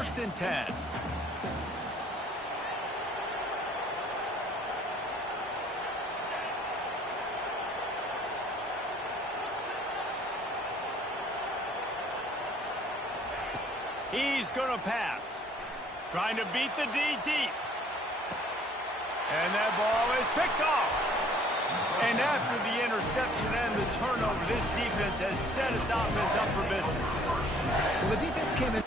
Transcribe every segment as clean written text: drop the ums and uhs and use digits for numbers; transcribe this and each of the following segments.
first and 10. He's going to pass. Trying to beat the D deep. And that ball is picked off. And after the interception and the turnover, this defense has set its offense up for business. Well, the defense came in.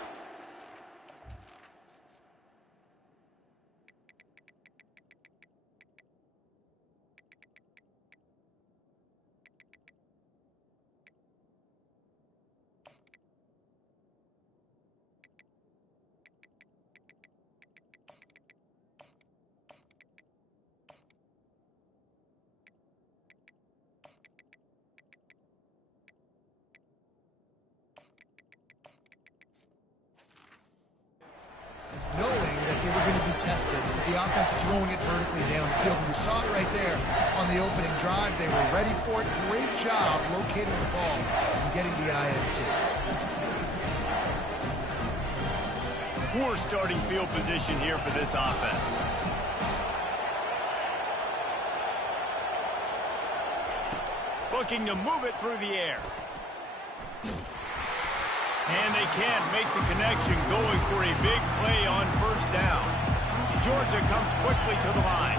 Knowing that they were going to be tested, the offense throwing it vertically downfield. You saw it right there on the opening drive. They were ready for it. Great job locating the ball and getting the INT. Poor starting field position here for this offense. Looking to move it through the air. And they can't make the connection, going for a big play on first down. Georgia comes quickly to the line.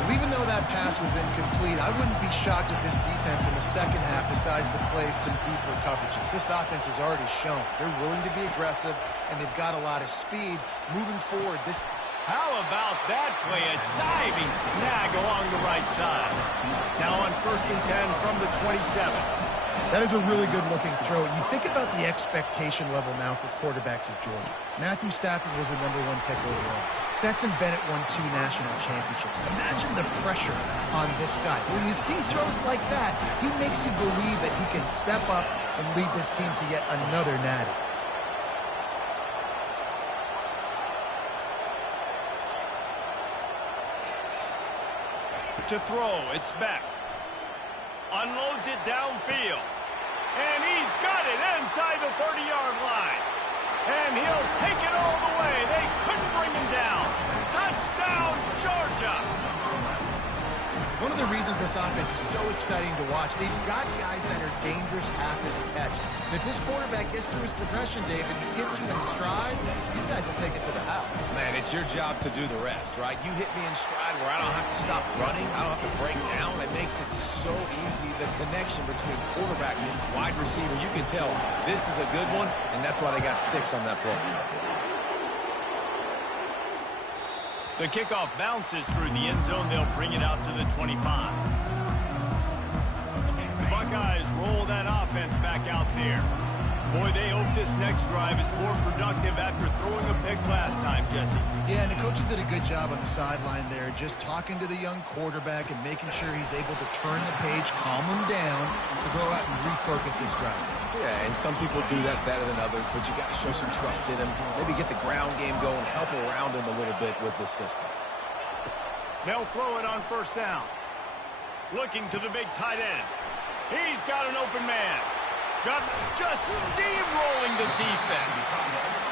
Well, even though that pass was incomplete, I wouldn't be shocked if this defense in the second half decides to play some deeper coverages. This offense has already shown they're willing to be aggressive, and they've got a lot of speed. Moving forward, this... How about that play? A diving snag along the right side. Now on first and 10 from the 27. That is a really good-looking throw. You think about the expectation level now for quarterbacks at Georgia. Matthew Stafford was the #1 pick overall. Stetson Bennett won 2 national championships. Imagine the pressure on this guy. When you see throws like that, he makes you believe that he can step up and lead this team to yet another natty. To throw, it's Beck. Unloads it downfield. And he's got it inside the 30-yard line. And he'll take it all the way. They couldn't bring him down. Touchdown, Georgia! One of the reasons this offense is so exciting to watch, they've got guys that are dangerous after the catch. And if this quarterback gets through his progression, David, he hits you in stride, these guys will take it to the house. Man, it's your job to do the rest, right? You hit me in stride where I don't have to stop running. I don't have to break down. It makes it so easy. The connection between quarterback and wide receiver, you can tell this is a good one, and that's why they got 6 on that play. The kickoff bounces through the end zone. They'll bring it out to the 25. The Buckeyes roll that offense back out there. Boy, they hope this next drive is more productive after throwing a pick last time, Jesse. Yeah, and the coaches did a good job on the sideline there, just talking to the young quarterback and making sure he's able to turn the page, calm him down, to go out and refocus this drive. Yeah, and some people do that better than others, but you got to show some trust in him. Maybe get the ground game going, help around him a little bit with this system. They'll throw it on first down. Looking to the big tight end. He's got an open man. Got just steamrolling the defense.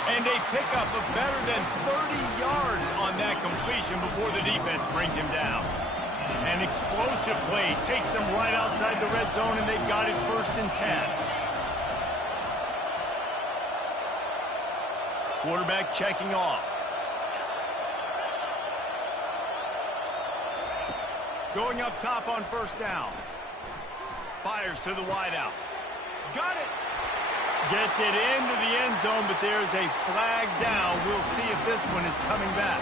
And a pickup of better than 30 yards on that completion before the defense brings him down. An explosive play takes them right outside the red zone, and they've got it first and 10. Quarterback checking off. Going up top on first down. Fires to the wideout. Got it. Gets it into the end zone, but there's a flag down. We'll see if this one is coming back.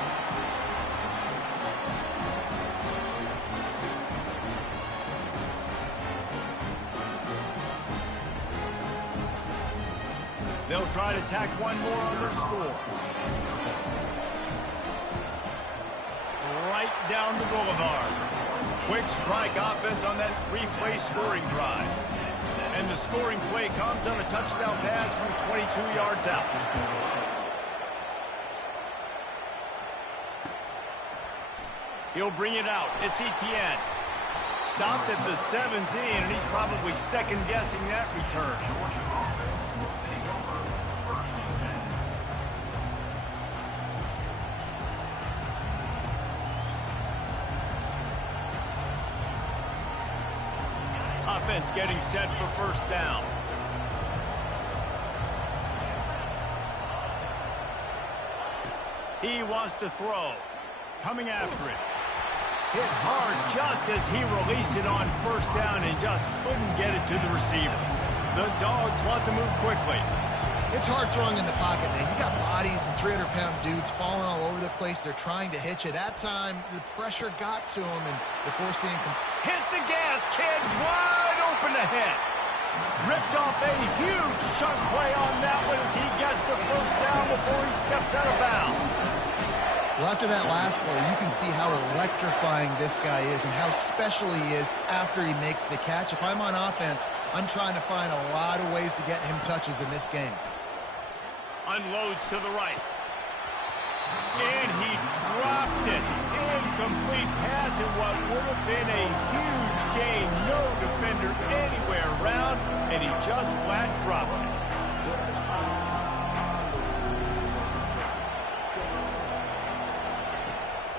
They'll try to tack one more on their score. Right down the boulevard. Quick strike offense on that 3-play scoring drive. And the scoring play comes on a touchdown pass from 22 yards out. He'll bring it out. It's Etienne. Stopped at the 17, and he's probably second-guessing that return. offense getting set for first down. He wants to throw. Coming after it. Hit hard just as he released it on first down and just couldn't get it to the receiver. The Dogs want to move quickly. It's hard throwing in the pocket, man. You got bodies and 300-pound dudes falling all over the place. They're trying to hit you. That time, the pressure got to him, and they forced the incomplete. Hit the gas, kid. Wide open ahead. Ripped off a huge chunk play on that one as he gets the first down before he steps out of bounds. Well, after that last play, you can see how electrifying this guy is and how special he is after he makes the catch. If I'm on offense, I'm trying to find a lot of ways to get him touches in this game. Unloads to the right. And he dropped it. Incomplete pass in what would have been a huge gain. No defender anywhere around, and he just flat dropped it.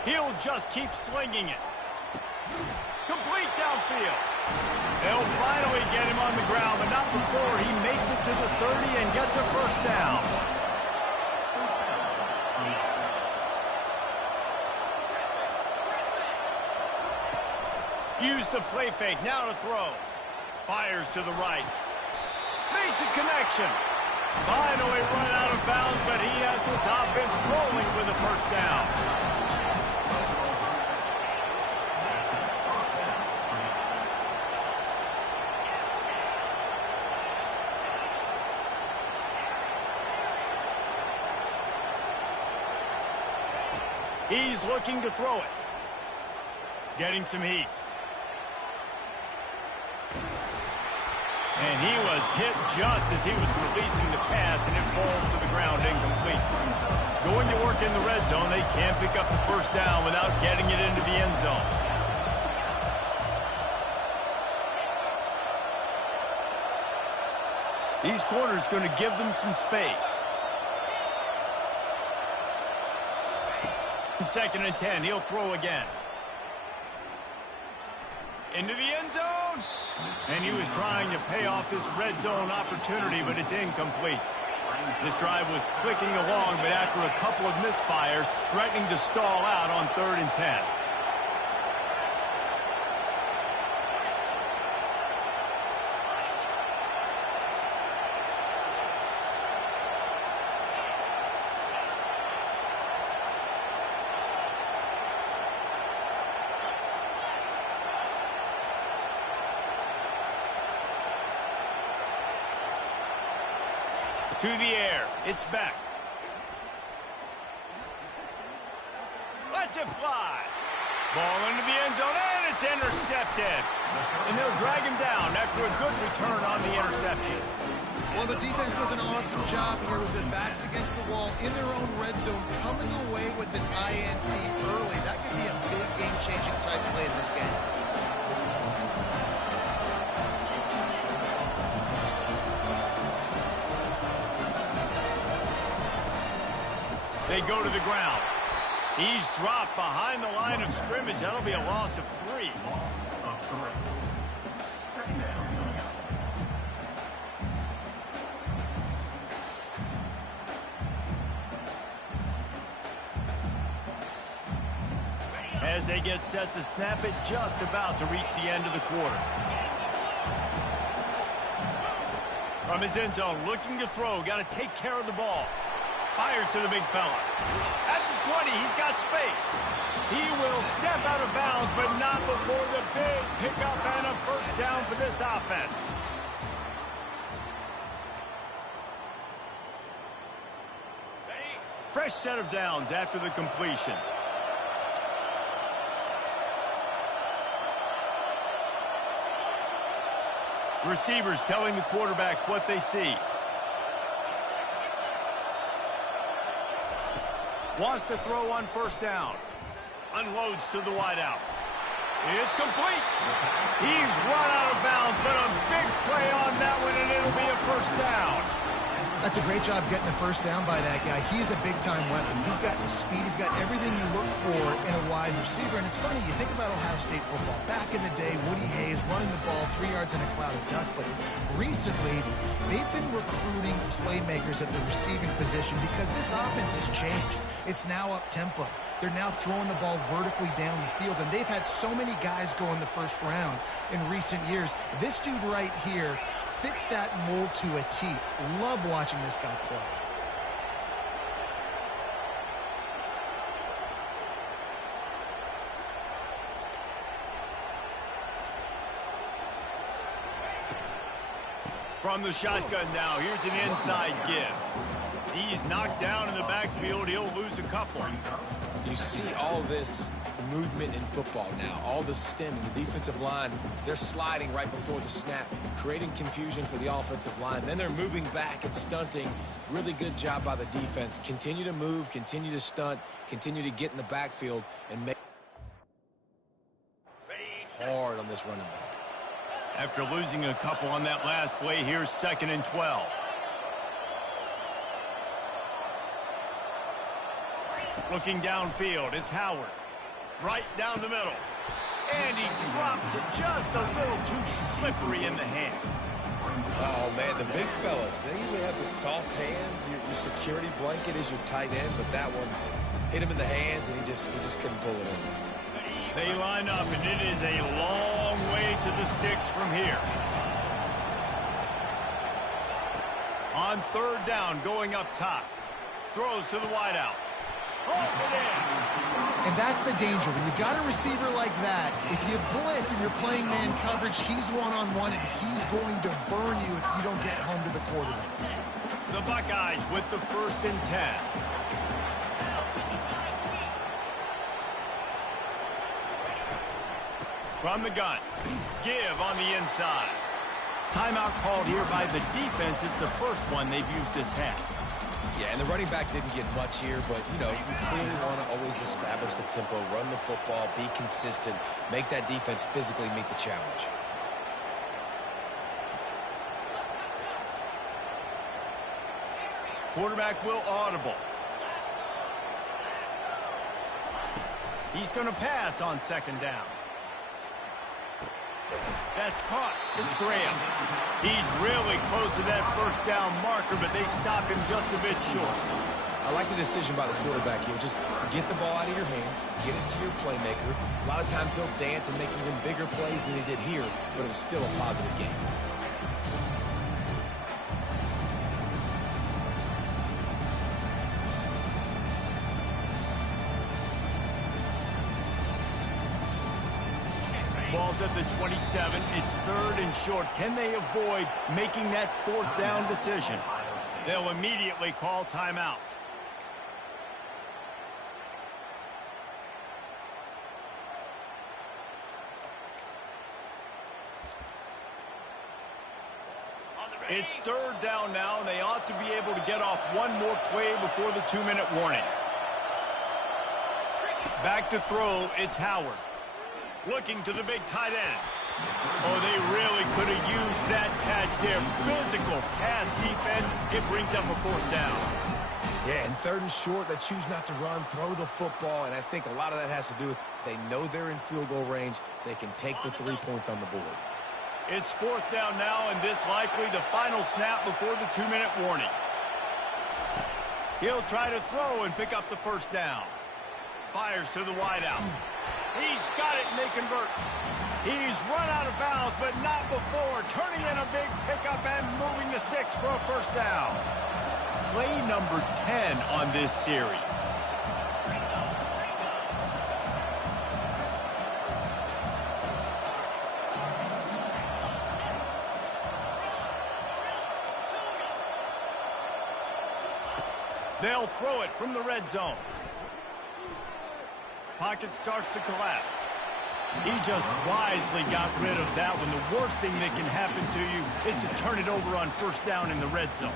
He'll just keep slinging it. Complete downfield. They'll finally get him on the ground, but not before he makes it to the 30 and gets a first down. Use the play fake, now to throw. Fires to the right. Makes a connection. Finally run out of bounds, but he has this offense rolling with a first down. He's looking to throw it. Getting some heat. And he was hit just as he was releasing the pass, and it falls to the ground incomplete. Going to work in the red zone, they can't pick up the first down without getting it into the end zone. These corners going to give them some space. Second and 10, he'll throw again. Into the end zone. And he was trying to pay off this red zone opportunity, but it's incomplete. This drive was clicking along, but after a couple of misfires, threatening to stall out on 3rd and 10. To the air. It's back. Lets it fly. Ball into the end zone, and it's intercepted. And they'll drag him down after a good return on the interception. Well, the defense does an awesome job here with their backs against the wall in their own red zone, coming away with an INT early. That could be a big game-changing type play in this game. They go to the ground. He's dropped behind the line of scrimmage. That'll be a loss of 3. As they get set to snap it, just about to reach the end of the quarter. From his end zone, looking to throw. Got to take care of the ball. Fires to the big fella. At the 20, he's got space. He will step out of bounds, but not before the big pickup and a first down for this offense. Fresh set of downs after the completion. Receivers telling the quarterback what they see. Wants to throw on first down. Unloads to the wideout. It's complete. He's run out of bounds, but a big play on that one, and it'll be a first down. That's a great job getting the first down by that guy. He's a big-time weapon. He's got the speed. He's got everything you look for in a wide receiver. And it's funny, you think about Ohio State football. Back in the day, Woody Hayes running the ball 3 yards in a cloud of dust. But recently, they've been recruiting playmakers at the receiving position because this offense has changed. It's now up-tempo. They're now throwing the ball vertically down the field. And they've had so many guys go in the first round in recent years. This dude right here fits that mold to a T. Love watching this guy play. From the shotgun now, here's an inside give. He's knocked down in the backfield. He'll lose a couple. You see all this movement in football now, all the stemming, the defensive line, they're sliding right before the snap, creating confusion for the offensive line. Then they're moving back and stunting. Really good job by the defense. Continue to move, continue to stunt, continue to get in the backfield and make hard on this running back. After losing a couple on that last play, here's 2nd and 12. Looking downfield, it's Howard. Right down the middle. And he drops it just a little too slippery in the hands. Oh, man, the big fellas, they usually have the soft hands. Your security blanket is your tight end, but that one hit him in the hands, and he just couldn't pull it in. They line up, and it is a long way to the sticks from here. On 3rd down, going up top. Throws to the wideout. Hauls it in. And that's the danger. When you've got a receiver like that, if you blitz and you're playing man coverage, he's one-on-one, and he's going to burn you if you don't get home to the quarterback. The Buckeyes with the 1st and 10. From the gun, give on the inside. Timeout called here by the defense. It's the first one they've used this half. Yeah, and the running back didn't get much here, but, you know, you clearly want to always establish the tempo, run the football, be consistent, make that defense physically meet the challenge. Quarterback will audible. He's going to pass on 2nd down. That's caught. It's Graham. He's really close to that 1st down marker, but they stop him just a bit short. I like the decision by the quarterback here. Just get the ball out of your hands, get it to your playmaker. A lot of times he'll dance and make even bigger plays than he did here, but it was still a positive game. Ball's at the 27. It's 3rd and short. Can they avoid making that 4th down decision? They'll immediately call timeout. It's 3rd down now, and they ought to be able to get off one more play before the 2-minute warning. Back to throw, it's Howard. Looking to the big tight end. Oh, they really could have used that catch there. Physical pass defense. It brings up a 4th down. Yeah, and 3rd and short, they choose not to run, throw the football, and I think a lot of that has to do with they know they're in field goal range. They can take the 3 points on the board. It's 4th down now, and this likely the final snap before the 2-minute warning. He'll try to throw and pick up the 1st down. Fires to the wideout. He's got it, and they convert. He's run out of bounds, but not before. Turning in a big pickup and moving the sticks for a 1st down. Play number 10 on this series. They'll throw it from the red zone. Pocket starts to collapse. He just wisely got rid of that one. The worst thing that can happen to you is to turn it over on 1st down in the red zone.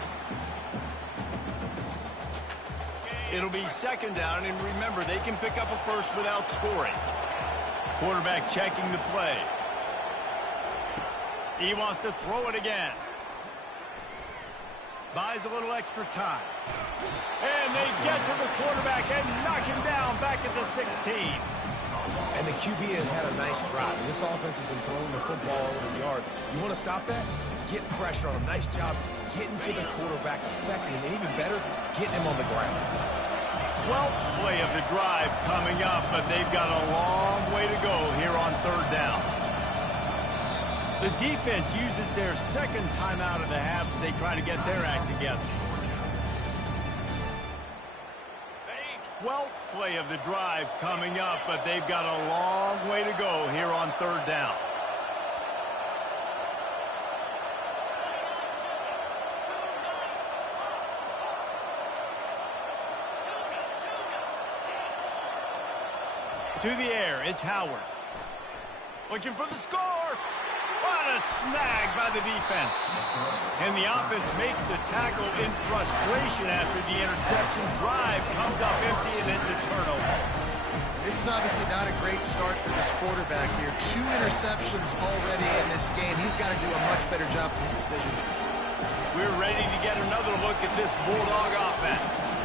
It'll be 2nd down, and remember, they can pick up a 1st without scoring. Quarterback checking the play. He wants to throw it again. Buys a little extra time. And they get to the quarterback and knock him down back at the 16. And the QB has had a nice drive. And this offense has been throwing the football over the yard. You want to stop that? Get pressure on him. Nice job getting to the quarterback, affecting him. And even better, getting him on the ground. 12th play of the drive coming up, but they've got a long way to go here on third down. The defense uses their second timeout of the half as they try to get their act together. 12th play of the drive coming up, but they've got a long way to go here on third down. To the air, it's Howard. Looking for the score. What a snag by the defense. And the offense makes the tackle in frustration after the interception. Drive comes up empty, and it's a turnover. This is obviously not a great start for this quarterback here. 2 interceptions already in this game. He's got to do a much better job with his decision. We're ready to get another look at this Bulldog offense.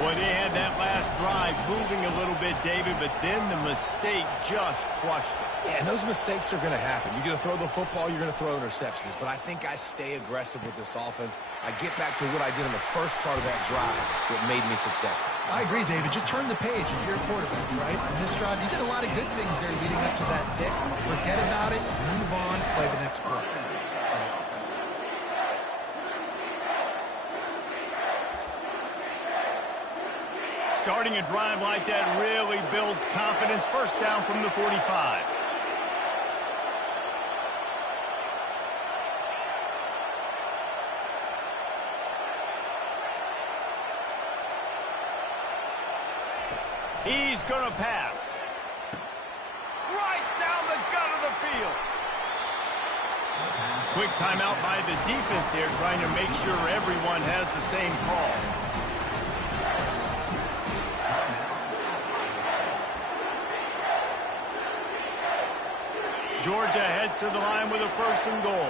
Boy, they had that last drive moving a little bit, David, but then the mistake just crushed it. Yeah, and those mistakes are going to happen. You're going to throw the football, you're going to throw interceptions. But I think I stay aggressive with this offense. I get back to what I did in the first part of that drive that made me successful. I agree, David. Just turn the page if you're a quarterback, right? In this drive, you did a lot of good things there leading up to that pick. Forget about it, move on, play the next play. Starting a drive like that really builds confidence. First down from the 45. He's going to pass. Right down the gut of the field. Quick timeout by the defense here, trying to make sure everyone has the same call. Georgia heads to the line with a 1st and goal.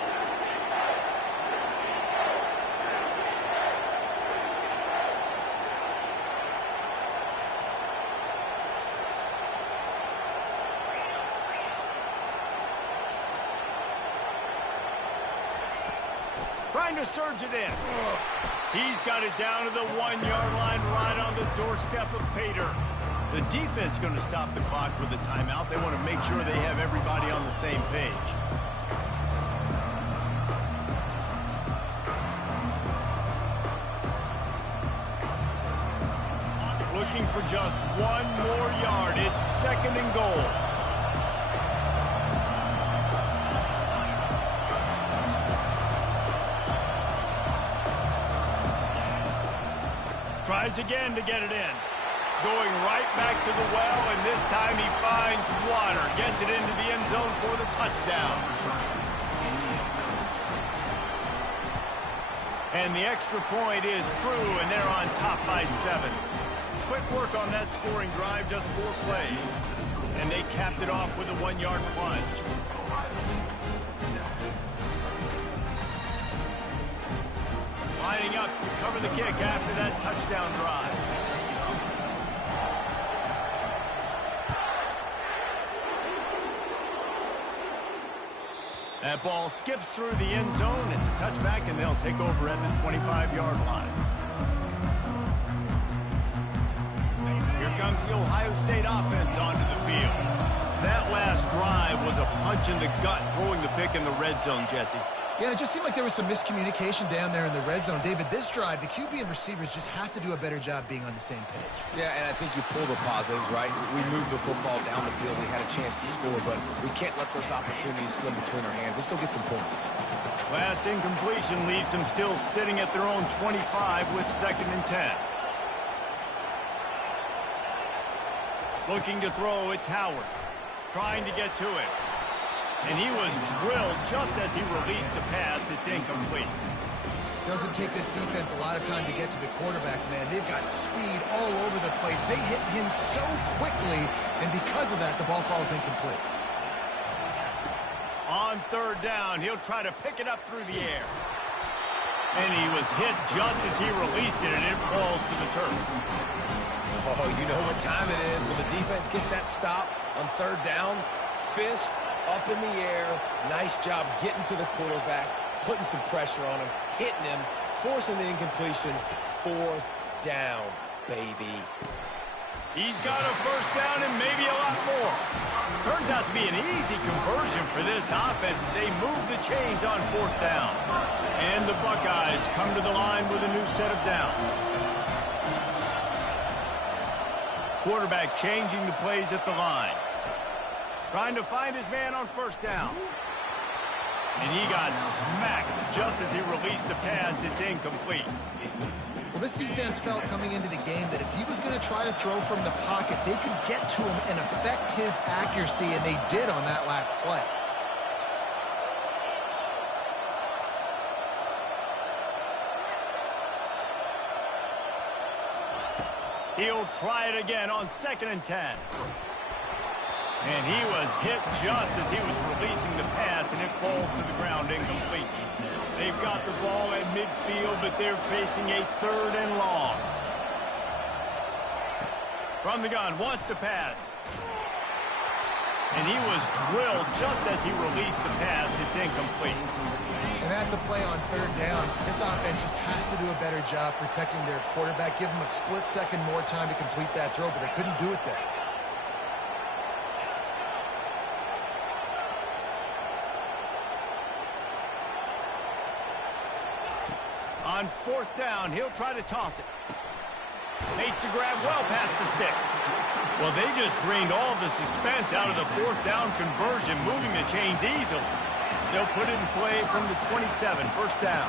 Trying to surge it in. He's got it down to the 1-yard line right on the doorstep of Pater. The defense going to stop the clock with a timeout. They want to make sure they have everybody on the same page. Looking for just 1 more yard. It's 2nd and goal. Tries again to get it in. Going right back to the well, and this time he finds water. Gets it into the end zone for the touchdown. And the extra point is true, and they're on top by 7. Quick work on that scoring drive, just 4 plays. And they capped it off with a 1-yard plunge. Lining up to cover the kick after that touchdown drive. That ball skips through the end zone. It's a touchback, and they'll take over at the 25-yard line. Here comes the Ohio State offense onto the field. That last drive was a punch in the gut, throwing the pick in the red zone, Jesse. Yeah, and it just seemed like there was some miscommunication down there in the red zone. David, this drive, the QB and receivers just have to do a better job being on the same page. Yeah, and I think you pull the positives, right? We moved the football down the field. We had a chance to score, but we can't let those opportunities slip between our hands. Let's go get some points. Last incompletion leaves them still sitting at their own 25 with 2nd and 10. Looking to throw, it's Howard. Trying to get to it. And he was drilled just as he released the pass. It's incomplete. Doesn't take this defense a lot of time to get to the quarterback, man. They've got speed all over the place. They hit him so quickly, and because of that, the ball falls incomplete. On 3rd down, he'll try to pick it up through the air. And he was hit just as he released it, and it falls to the turf. Oh, you know what time it is when the defense gets that stop on third down. Fist up in the air. Nice job getting to the quarterback, putting some pressure on him, hitting him, forcing the incompletion. Fourth down, baby. He's got a first down and maybe a lot more. Turns out to be an easy conversion for this offense as they move the chains on fourth down. And the Buckeyes come to the line with a new set of downs. Quarterback changing the plays at the line. Trying to find his man on first down. And he got smacked just as he released the pass. It's incomplete. Well, this defense felt coming into the game that if he was going to try to throw from the pocket, they could get to him and affect his accuracy, and they did on that last play. He'll try it again on 2nd and 10. And he was hit just as he was releasing the pass, and it falls to the ground incomplete. They've got the ball at midfield, but they're facing a 3rd and long. From the gun, wants to pass. And he was drilled just as he released the pass. It's incomplete. And that's a play on 3rd down. This offense just has to do a better job protecting their quarterback. Give him a split second more time to complete that throw, but they couldn't do it there. On 4th down, he'll try to toss it. Makes the grab well past the sticks. Well, they just drained all the suspense out of the 4th down conversion, moving the chains easily. They'll put it in play from the 27, 1st down.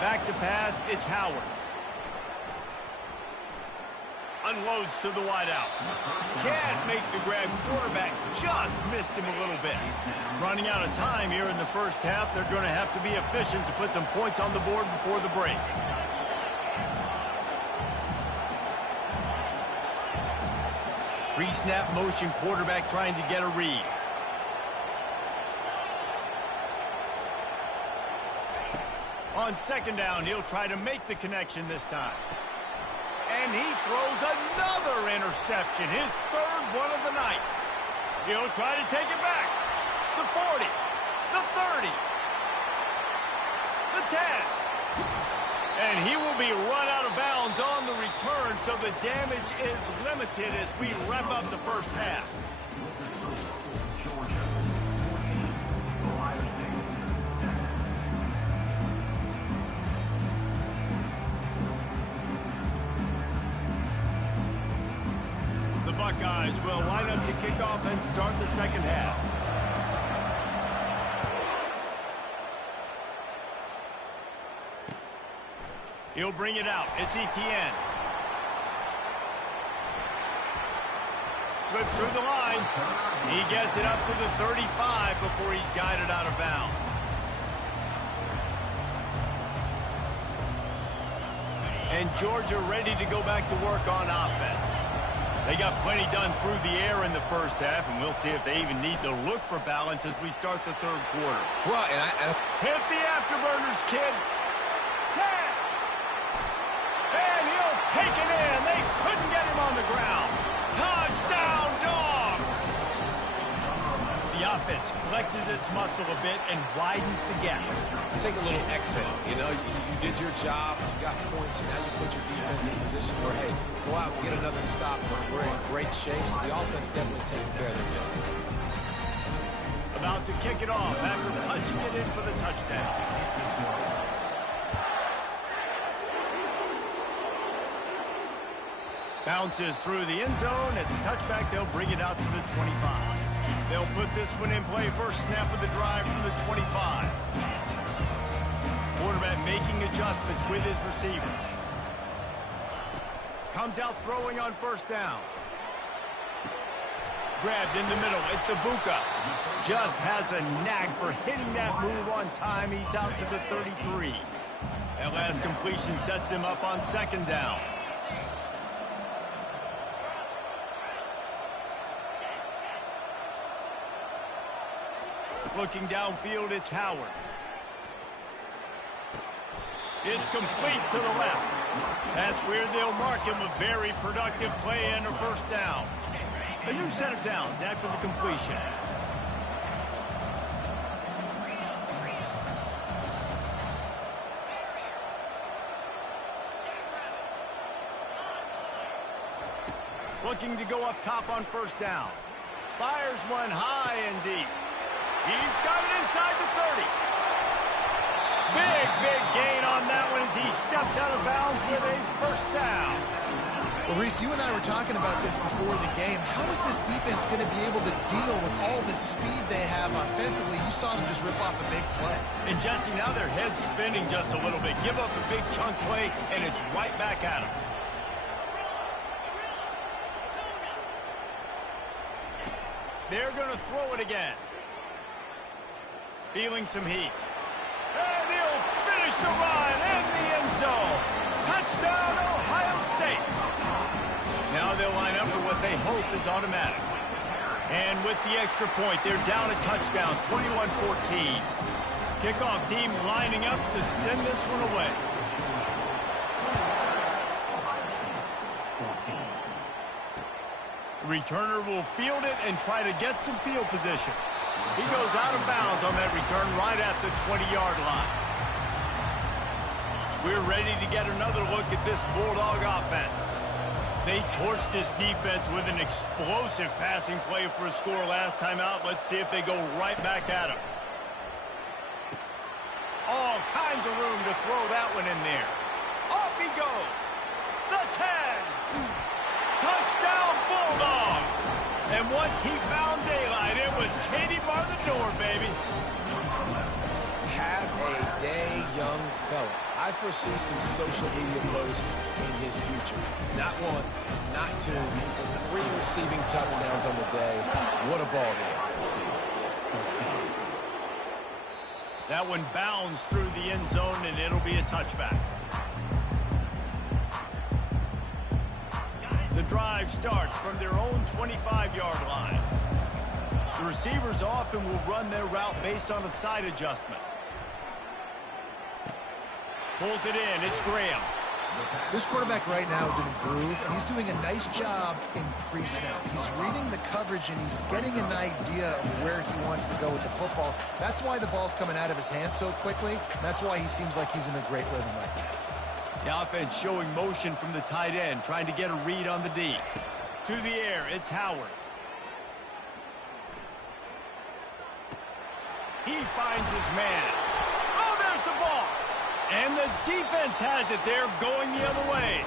Back to pass, it's Howard. Unloads to the wideout. Can't make the grab. Quarterback just missed him a little bit. Running out of time here in the first half. They're going to have to be efficient to put some points on the board before the break. Pre-snap motion, quarterback trying to get a read. On 2nd down, he'll try to make the connection this time. And he throws another interception, his 3rd one of the night. He'll try to take it back. The 40, the 30, the 10. And he will be run out of bounds on the return, so the damage is limited as we wrap up the first half. The Buckeyes will line up to kick off and start the second half. He'll bring it out. It's Etienne. Slips through the line. He gets it up to the 35 before he's guided out of bounds. And Georgia ready to go back to work on offense. They got plenty done through the air in the first half, and we'll see if they even need to look for balance as we start the 3rd quarter. Well, and hit the afterburners, kid. 10. And he'll take it in. They couldn't get him on the ground. Touchdown, Dogs! The offense flexes its muscle a bit and widens the gap. take a little exhale. You know, you did your job, you got points, now you put your defense in a position where, hey, go out and get another stop. We're in great shape, so the offense definitely taking care of their business. About to kick it off after punching it in for the touchdown. Bounces through the end zone. It's a touchback. They'll bring it out to the 25. They'll put this one in play. First snap of the drive from the 25. Quarterback making adjustments with his receivers. Comes out throwing on first down. Grabbed in the middle. It's Ibuka. Just has a knack for hitting that move on time. He's out to the 33. That last completion sets him up on second down. Looking downfield, it's Howard. It's complete to the left. That's where they'll mark him a very productive play and a first down. A new set of downs after the completion. Looking to go up top on first down. Fires one high and deep. He's got it inside the 30. Big gain on that one as he steps out of bounds with a first down. Well, Reese, you and I were talking about this before the game. How is this defense going to be able to deal with all the speed they have offensively? You saw them just rip off a big play. And Jesse, now their head's spinning just a little bit. Give up a big chunk play, and it's right back at them. They're going to throw it again. Feeling some heat. And he'll finish the run in the end zone. Touchdown, Ohio State. Now they'll line up for what they hope is automatic. And with the extra point, they're down a touchdown, 21-14. Kickoff team lining up to send this one away. Returner will field it and try to get some field position. He goes out of bounds on that return right at the 20-yard line. We're ready to get another look at this Bulldog offense. They torched this defense with an explosive passing play for a score last time out. Let's see if they go right back at him. All kinds of room to throw that one in there. Off he goes. The 10. Touchdown, Bulldogs! And once he found daylight, it was Katie bar the door, baby. Have a day, young fella. I foresee some social media posts in his future. Not one, not two, 3 receiving touchdowns on the day. What a ball game. That one bounds through the end zone, and it'll be a touchback. The drive starts from their own 25-yard line. The receivers often will run their route based on a side adjustment. Pulls it in. It's Graham. This quarterback right now is in a groove, and he's doing a nice job in pre-snap. He's reading the coverage, and he's getting an idea of where he wants to go with the football. That's why the ball's coming out of his hands so quickly. That's why he seems like he's in a great rhythm right now. The offense showing motion from the tight end, trying to get a read on the D. To the air, it's Howard. He finds his man. Oh, there's the ball. And the defense has it there, going the other way.